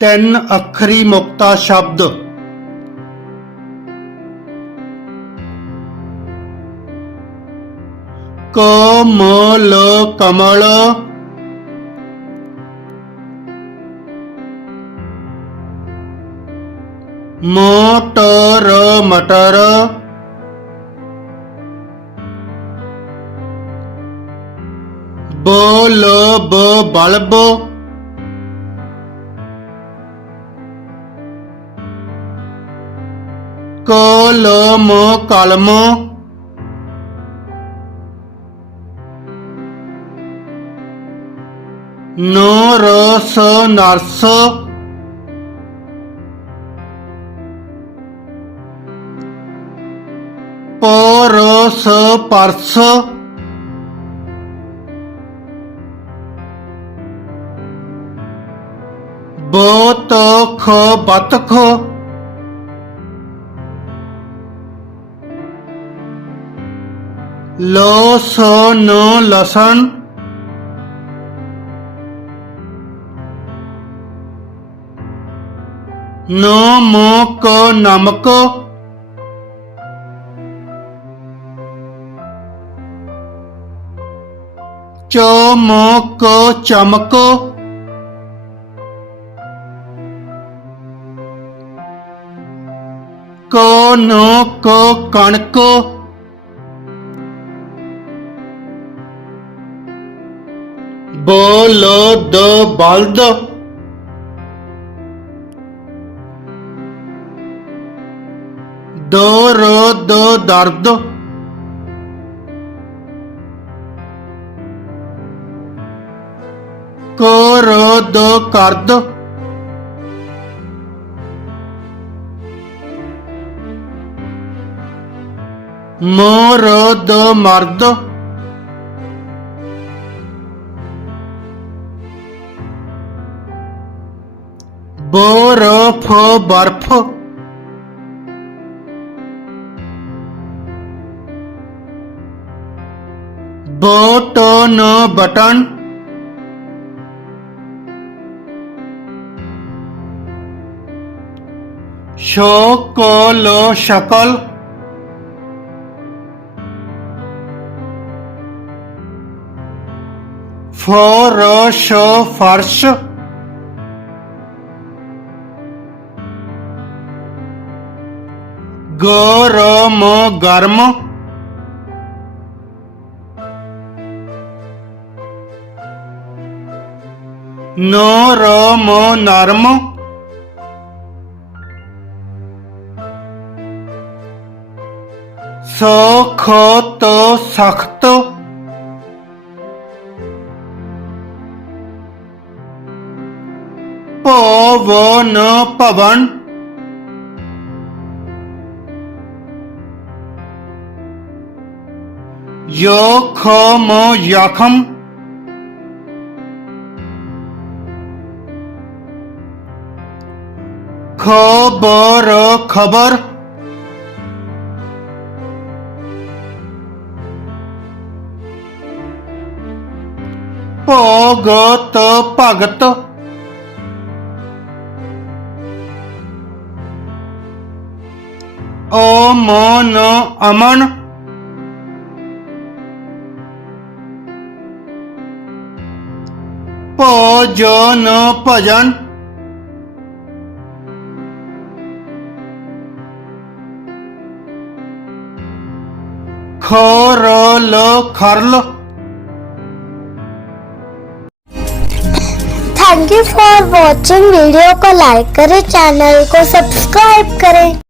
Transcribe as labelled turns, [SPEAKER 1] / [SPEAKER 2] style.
[SPEAKER 1] ਤਿੰਨ ਅੱਖਰੀ ਮੁਕਤਾ ਸ਼ਬਦ। ਕਮਲ ਕਮਲ। ਮਟਰ ਮਟਰ। Bulb bulb. ਕਲਮ ਕਲਮ। ਰਸ ਨਰਸ। Purse purse. ਬਤਖ ਬਤਖ। ਲਸਨ ਲਸਣ। ਨਮਕ। ਨਮਕ ਚਮਕ। ਚਮਕ ਕਨਕ ਕਣਕ। ਬਲਦ। ਬਲਦ ਦਰਦ। ਦਰਦ ਕਰਦ। ਕਰਦ ਮਰਦ ਮਰਦ। বরফ বরফ बटन बटन शकल शकल फरश फर्श ਗਰਮ ਗਰਮ। ਨਰਮ ਨਰਮ। ਸਖਤ ਸਖਤ। ਪਵਨ Yo yakam. Kabara kabar. Pagata pagata. Aman aman. ਭੋਜਨ ਭਜਨ ਖਰਲ ਖਰਲ
[SPEAKER 2] thank you for watching video को लाइक करें चैनल को सब्सक्राइब करें।